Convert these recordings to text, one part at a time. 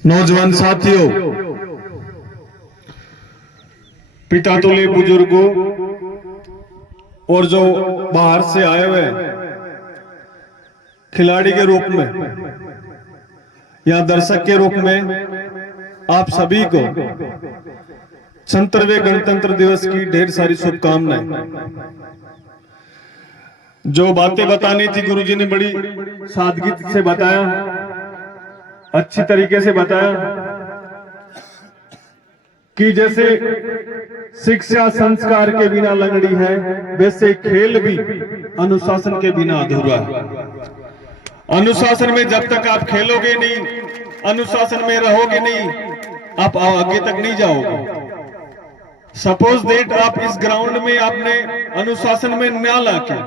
नौजवान साथियों, पिता तुल्य बुजुर्गों और जो बाहर से आए हुए खिलाड़ी के रूप में या दर्शक के रूप में आप सभी को 76वें गणतंत्र दिवस की ढेर सारी शुभकामनाएं। जो बातें बतानी थी गुरुजी ने बड़ी सादगी से बताया, अच्छी तरीके से बताया कि जैसे शिक्षा संस्कार के बिना लंगड़ी है, वैसे खेल भी अनुशासन के बिना अधूरा है। अनुशासन में जब तक आप खेलोगे नहीं, अनुशासन में रहोगे नहीं, आप आगे तक नहीं जाओगे। सपोज दैट आप इस ग्राउंड में आपने अनुशासन में ना लाके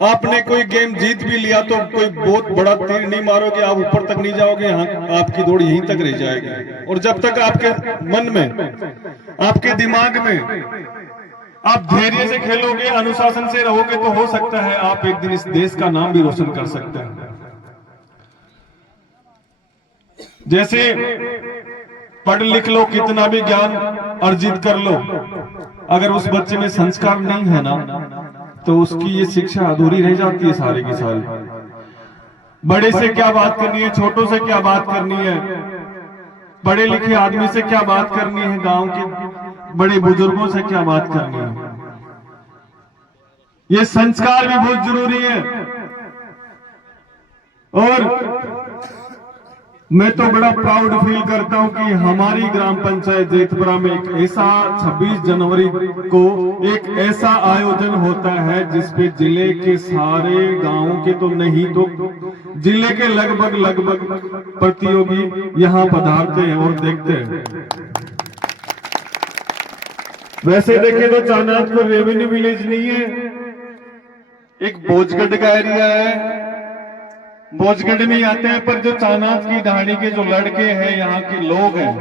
आपने कोई गेम जीत भी लिया तो कोई बहुत बड़ा तीर नहीं मारोगे, आप ऊपर तक नहीं जाओगे, आपकी दौड़ यहीं तक रह जाएगी। और जब तक आपके मन में, आपके दिमाग में आप धैर्य से खेलोगे, अनुशासन से रहोगे, तो हो सकता है आप एक दिन इस देश का नाम भी रोशन कर सकते हैं। जैसे पढ़ लिख लो, कितना भी ज्ञान अर्जित कर लो, अगर उस बच्चे में संस्कार नहीं है ना, तो उसकी ये शिक्षा अधूरी रह जाती है सारी की सारी। बड़े से क्या बात करनी है, छोटों से क्या बात करनी है, पढ़े लिखे आदमी से क्या बात करनी है, गांव के बड़े बुजुर्गों से क्या बात करनी है, ये संस्कार भी बहुत जरूरी है। और मैं तो बड़ा प्राउड फील करता हूं कि हमारी ग्राम पंचायत जेतपुरा में एक ऐसा 26 जनवरी को एक ऐसा आयोजन होता है जिसपे जिले के सारे गांवों के तो नहीं तो जिले के लगभग प्रतियोगी यहां पधारते हैं और देखते हैं। वैसे देखें तो चानाचपुर रेवेन्यू विलेज नहीं है, एक बोझगढ़ का एरिया है। बोझगढ़ में आते हैं, पर जो चानाच की ढाणी के जो लड़के हैं, यहाँ के लोग हैं,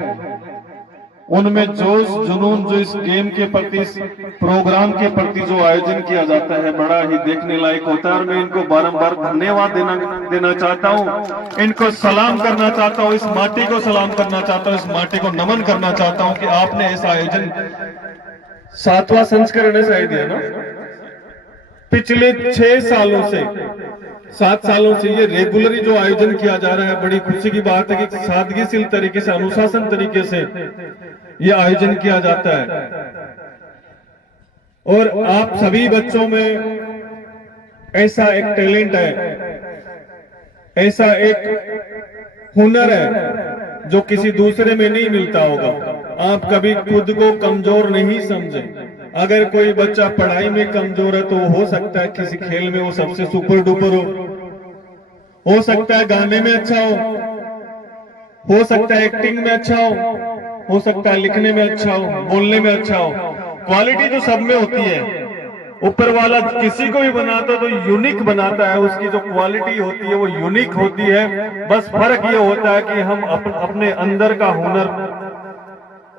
उनमें जोश जुनून जो इस गेम के प्रति, इस प्रोग्राम के प्रति जो आयोजन किया जाता है, बड़ा ही देखने लायक होता है। और मैं इनको बारंबार धन्यवाद देना चाहता हूँ, इनको सलाम करना चाहता हूँ, इस माटी को सलाम करना चाहता हूँ, इस माटी को नमन करना चाहता हूँ कि आपने ऐसा आयोजन 7वां संस्करण है शायद है ना, पिछले 6 सालों से 7 सालों से ये रेगुलरली जो आयोजन किया जा रहा है। बड़ी खुशी की बात है कि सादगीशील तरीके से, अनुशासन तरीके से ये आयोजन किया जाता है। और आप सभी बच्चों में ऐसा एक टैलेंट है, ऐसा एक हुनर है जो किसी दूसरे में नहीं मिलता होगा। आप कभी खुद को कमजोर नहीं समझे। अगर कोई बच्चा पढ़ाई में कमजोर है तो हो सकता है किसी खेल में वो सबसे सुपर डुपर हो सकता है गाने में अच्छा हो सकता है एक्टिंग में अच्छा हो सकता है लिखने में अच्छा हो, बोलने में अच्छा हो। क्वालिटी तो सब में होती है, ऊपर वाला किसी को भी बनाता है तो यूनिक बनाता है, उसकी जो क्वालिटी होती है वो यूनिक होती है। बस फर्क ये होता है कि हम अपने अंदर का हुनर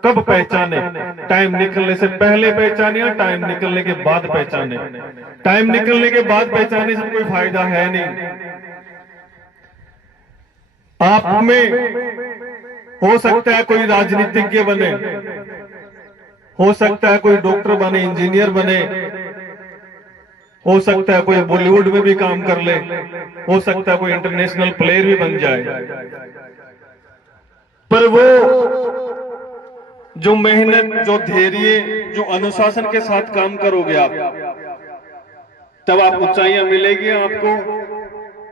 कब पहचाने, टाइम निकलने से पहले पहचाने या टाइम निकलने के बाद पहचाने। टाइम निकलने के बाद पहचाने से कोई फायदा है नहीं। आप में हो सकता है कोई राजनीतिज्ञ बने, हो सकता है कोई डॉक्टर बने, इंजीनियर बने, हो सकता है कोई बॉलीवुड में भी काम कर ले, हो सकता है कोई इंटरनेशनल प्लेयर भी बन जाए, पर वो जो मेहनत, जो धैर्य, जो अनुशासन के साथ काम करोगे आप, तब आप ऊंचाइयां मिलेगी आपको।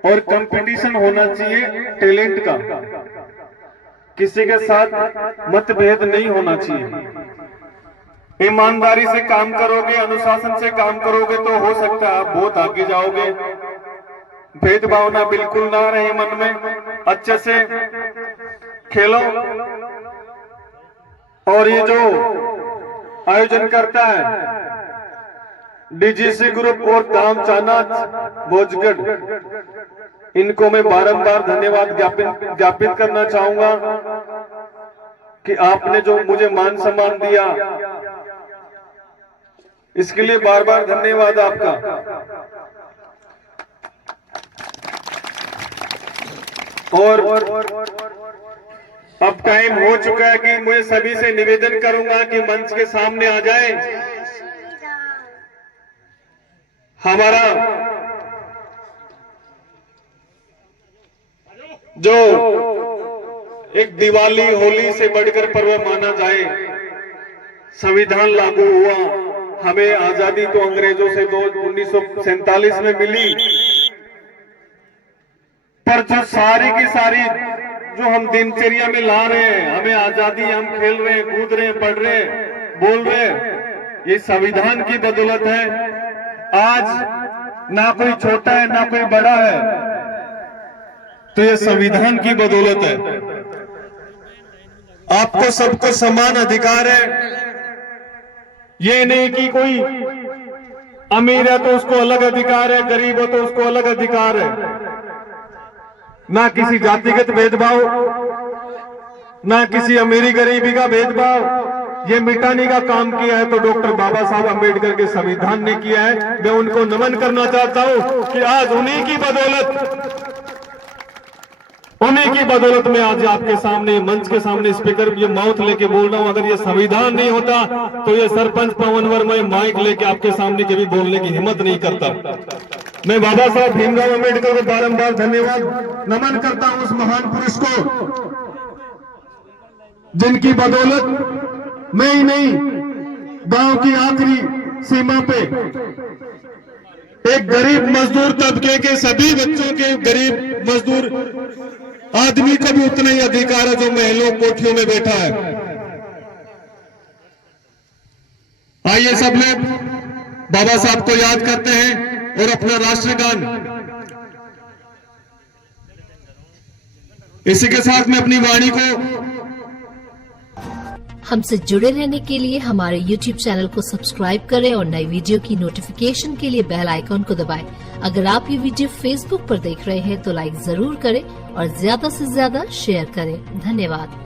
और कंपटीशन होना चाहिए टैलेंट का, किसी के साथ मतभेद नहीं होना चाहिए। ईमानदारी से काम करोगे, अनुशासन से काम करोगे तो हो सकता है आप बहुत आगे जाओगे। भेदभावना बिल्कुल ना रहे मन में, अच्छे से खेलो। और ये जो आयोजन करता है डीजीसी ग्रुप और गांव चानाच बोझगढ़, इनको मैं बारंबार धन्यवाद ज्ञापित करना चाहूंगा कि आपने जो मुझे मान सम्मान दिया, इसके लिए बार बार धन्यवाद आपका। और अब टाइम हो चुका है कि मैं सभी से निवेदन करूंगा कि मंच के सामने आ जाए। हमारा जो एक दिवाली होली से बढ़कर पर्व माना जाए, संविधान लागू हुआ, हमें आजादी तो अंग्रेजों से 1947 में मिली, पर जो सारी की सारी जो हम दिनचर्या में ला रहे हैं, हमें आजादी, हम खेल रहे हैं, कूद रहे हैं, पढ़ रहे हैं, बोल रहे हैं, ये संविधान की बदौलत है। आज ना कोई छोटा है ना कोई बड़ा है, तो ये संविधान की बदौलत है। आपको सबको समान अधिकार है। ये नहीं कि कोई अमीर है तो उसको अलग अधिकार है, गरीब हो तो उसको अलग अधिकार है। ना किसी जातिगत भेदभाव, ना किसी अमीरी गरीबी का भेदभाव, ये मिटाने का काम किया है तो डॉक्टर बाबा साहब अम्बेडकर के संविधान ने किया है। मैं उनको नमन करना चाहता हूं कि आज उन्हीं की बदौलत में आज आपके सामने, मंच के सामने स्पीकर ये माउथ लेके बोल रहा हूं। अगर ये संविधान नहीं होता तो ये सरपंच पवन वर्मा माइक लेके आपके सामने कभी बोलने की हिम्मत नहीं करता। मैं बाबा साहब भीमराव अम्बेडकर को बारंबार धन्यवाद नमन करता हूं, उस महान पुरुष को जिनकी बदौलत मैं ही नहीं, गांव की आखिरी सीमा पे एक गरीब मजदूर तबके के सभी बच्चों के, गरीब मजदूर आदमी को भी उतना ही अधिकार है जो महलों कोठियों में बैठा है। आइए सब लोग बाबा साहब को याद करते हैं और अपना राष्ट्रगान, इसी के साथ में अपनी वाणी को। हमसे जुड़े रहने के लिए हमारे YouTube चैनल को सब्सक्राइब करें और नई वीडियो की नोटिफिकेशन के लिए बेल आइकॉन को दबाएं। अगर आप ये वीडियो Facebook पर देख रहे हैं तो लाइक जरूर करें और ज्यादा से ज्यादा शेयर करें। धन्यवाद।